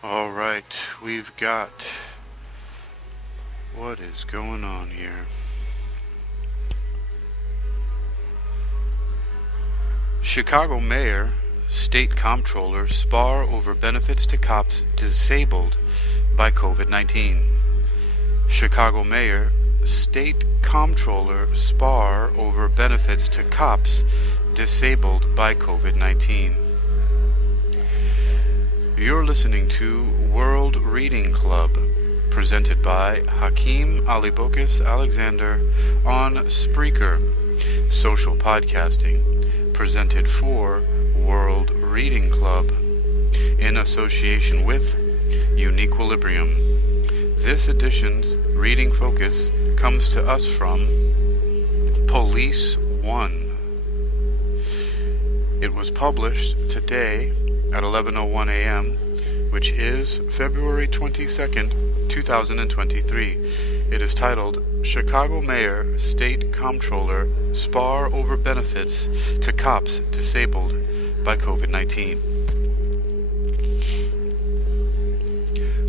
All right, we've got... What is going on here? Chicago Mayor, State Comptroller spar over benefits to cops disabled by COVID-19. Chicago Mayor, State Comptroller spar over benefits to cops disabled by COVID-19. You're listening to World Reading Club, presented by Hakeem Alibokis Alexander on Spreaker, social podcasting, presented for World Reading Club, in association with Uniquilibrium. This edition's reading focus comes to us from Police One. It was published today at 11:01 a.m., which is February 22nd, 2023. It is titled, Chicago Mayor, State Comptroller spar over benefits to cops disabled by COVID-19.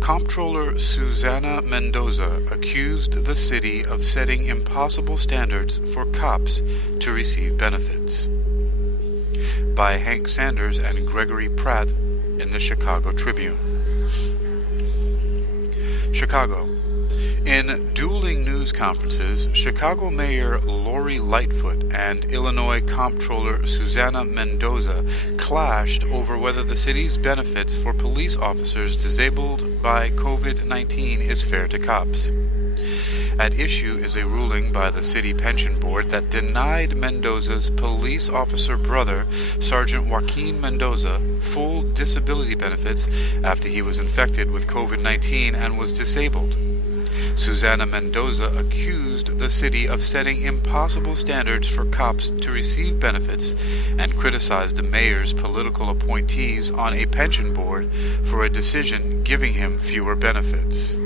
Comptroller Susana Mendoza accused the city of setting impossible standards for cops to receive benefits. By Hank Sanders and Gregory Pratt in the Chicago Tribune. Chicago. In dueling news conferences, Chicago Mayor Lori Lightfoot and Illinois Comptroller Susana Mendoza clashed over whether the city's benefits for police officers disabled by COVID-19 is fair to cops. At issue is a ruling by the City Pension Board that denied Mendoza's police officer brother, Sergeant Joaquin Mendoza, full disability benefits after he was infected with COVID-19 and was disabled. Susana Mendoza accused the city of setting impossible standards for cops to receive benefits and criticized the mayor's political appointees on a pension board for a decision giving him fewer benefits.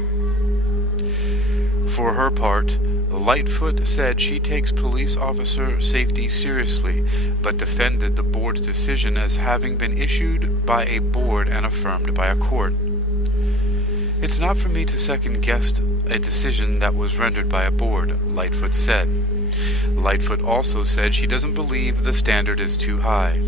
For her part, Lightfoot said she takes police officer safety seriously, but defended the board's decision as having been issued by a board and affirmed by a court. It's not for me to second-guess a decision that was rendered by a board, Lightfoot said. Lightfoot also said she doesn't believe the standard is too high.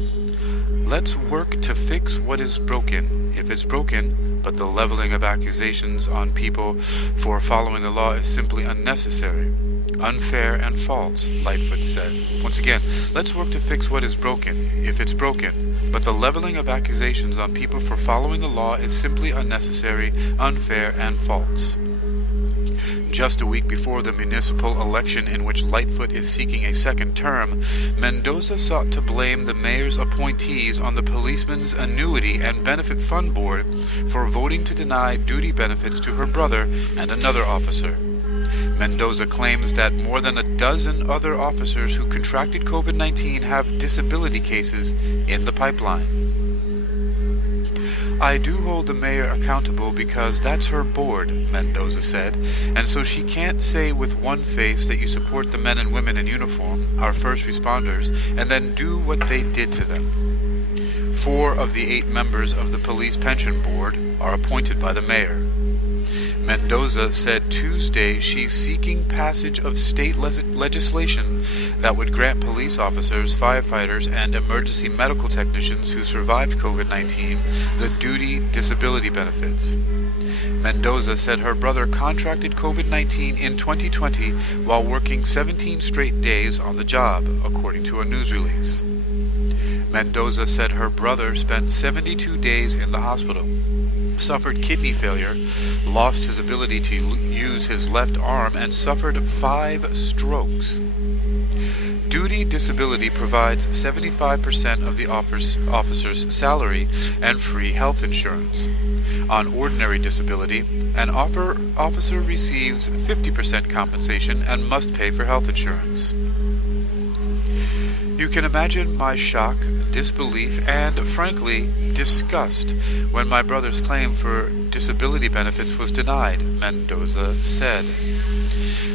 Let's work to fix what is broken, if it's broken, but the leveling of accusations on people for following the law is simply unnecessary, unfair, and false, Lightfoot said. Once again, let's work to fix what is broken, if it's broken, but the leveling of accusations on people for following the law is simply unnecessary, unfair, and false. Just a week before the municipal election in which Lightfoot is seeking a second term, Mendoza sought to blame the mayor's appointees on the Policeman's Annuity and Benefit Fund Board for voting to deny duty benefits to her brother and another officer. Mendoza claims that more than a dozen other officers who contracted COVID-19 have disability cases in the pipeline. I do hold the mayor accountable because that's her board, Mendoza said, and so she can't say with one face that you support the men and women in uniform, our first responders, and then do what they did to them. 4 of the 8 members of the Police Pension Board are appointed by the mayor. Mendoza said Tuesday she's seeking passage of state legislation that would grant police officers, firefighters, and emergency medical technicians who survived COVID-19 the duty disability benefits. Mendoza said her brother contracted COVID-19 in 2020 while working 17 straight days on the job, according to a news release. Mendoza said her brother spent 72 days in the hospital, suffered kidney failure, lost his ability to use his left arm, and suffered 5 strokes. Duty disability provides 75% of the officer's salary and free health insurance. On ordinary disability, an officer receives 50% compensation and must pay for health insurance. You can imagine my shock, disbelief, and, frankly, disgust when my brother's claim for disability benefits was denied, Mendoza said.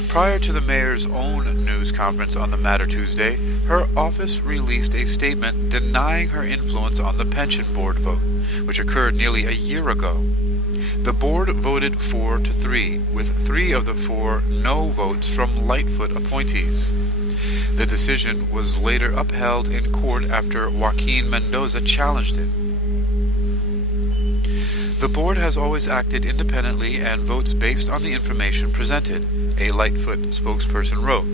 Prior to the mayor's own news conference on the matter Tuesday, her office released a statement denying her influence on the pension board vote, which occurred nearly a year ago. The board voted 4-3, with 3 of the 4 no votes from Lightfoot appointees. The decision was later upheld in court after Joaquin Mendoza challenged it. The board has always acted independently and votes based on the information presented, a Lightfoot spokesperson wrote.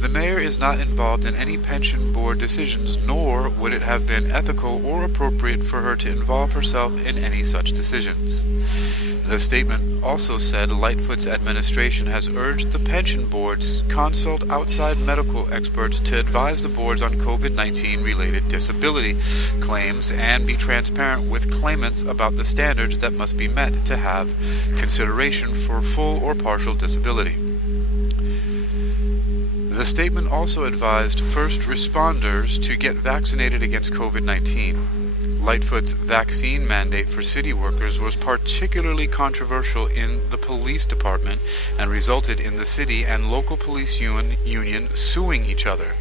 The mayor is not involved in any pension board decisions, nor would it have been ethical or appropriate for her to involve herself in any such decisions. The statement also said Lightfoot's administration has urged the pension boards consult outside medical experts to advise the boards on COVID-19 related disability claims and be transparent with claimants about the standards that must be met to have consideration for full or partial disability. The statement also advised first responders to get vaccinated against COVID-19. Lightfoot's vaccine mandate for city workers was particularly controversial in the police department and resulted in the city and local police union suing each other.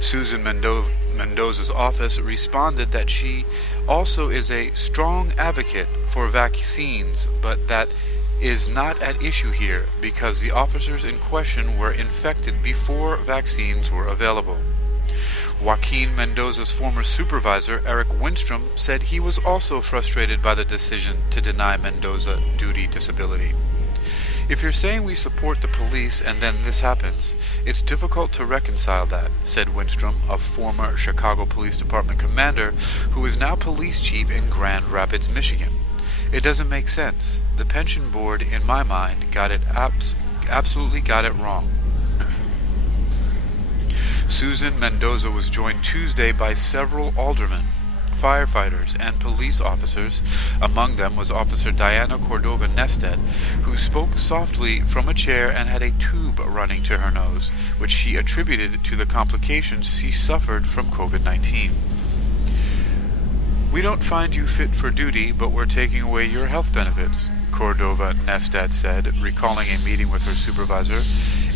Susan Mendoza's office responded that she also is a strong advocate for vaccines, but that is not at issue here because the officers in question were infected before vaccines were available. Joaquin Mendoza's former supervisor, Eric Winstrom, said he was also frustrated by the decision to deny Mendoza duty disability. If you're saying we support the police and then this happens, it's difficult to reconcile that, said Winstrom, a former Chicago Police Department commander who is now police chief in Grand Rapids, Michigan. It doesn't make sense. The pension board, in my mind, absolutely got it wrong. Susan Mendoza was joined Tuesday by several aldermen, firefighters, and police officers. Among them was Officer Diana Cordova Nested, who spoke softly from a chair and had a tube running to her nose, which she attributed to the complications she suffered from COVID-19. "We don't find you fit for duty, but we're taking away your health benefits," Cordova Nested said, recalling a meeting with her supervisor.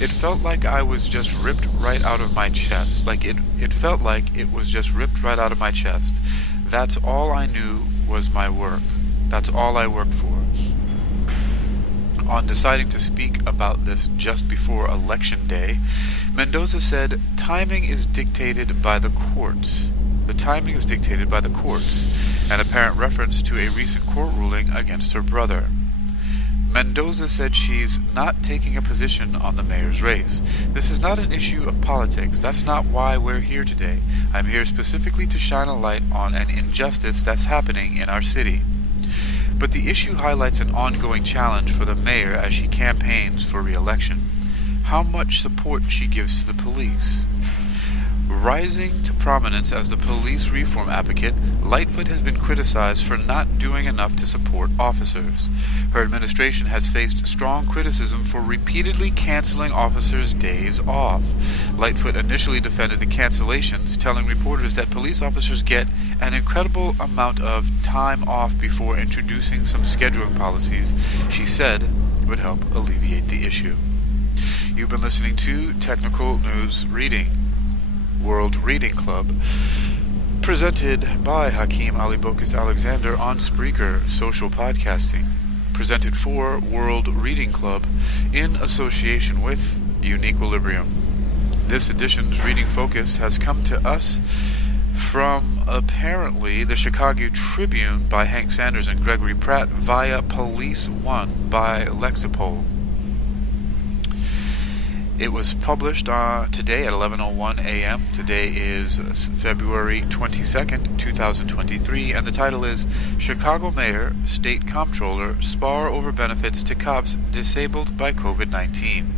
"It felt like I was just ripped right out of my chest. It felt like it was just ripped right out of my chest. That's all I knew was my work. That's all I worked for." On deciding to speak about this just before Election Day, Mendoza said, "Timing is dictated by the courts." The timing is dictated by the courts, an apparent reference to a recent court ruling against her brother. Mendoza said she's not taking a position on the mayor's race. "This is not an issue of politics. That's not why we're here today. I'm here specifically to shine a light on an injustice that's happening in our city." But the issue highlights an ongoing challenge for the mayor as she campaigns for re-election: how much support she gives to the police. Rising to prominence as the police reform advocate, Lightfoot has been criticized for not doing enough to support officers. Her administration has faced strong criticism for repeatedly canceling officers' days off. Lightfoot initially defended the cancellations, telling reporters that police officers get an incredible amount of time off before introducing some scheduling policies she said would help alleviate the issue. You've been listening to Technical News Reading, World Reading Club, presented by Hakeem Ali Bokus Alexander on Spreaker Social Podcasting, presented for World Reading Club in association with Uniquilibrium. This edition's reading focus has come to us from apparently the Chicago Tribune by Hank Sanders and Gregory Pratt via Police One by Lexipol. It was published today at 11:01 a.m. Today is February 22nd, 2023, and the title is Chicago Mayor, State Comptroller, Spar over Benefits to Cops Disabled by COVID-19.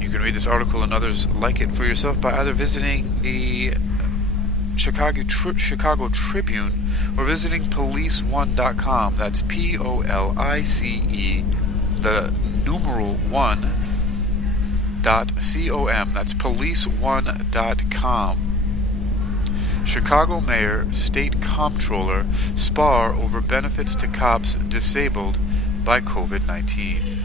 You can read this article and others like it for yourself by either visiting the Chicago Tribune or visiting police1.com. That's POLICE, the numeral 1, police1.com. That's police1.com. Chicago Mayor, State Comptroller, spar over benefits to cops disabled by COVID-19.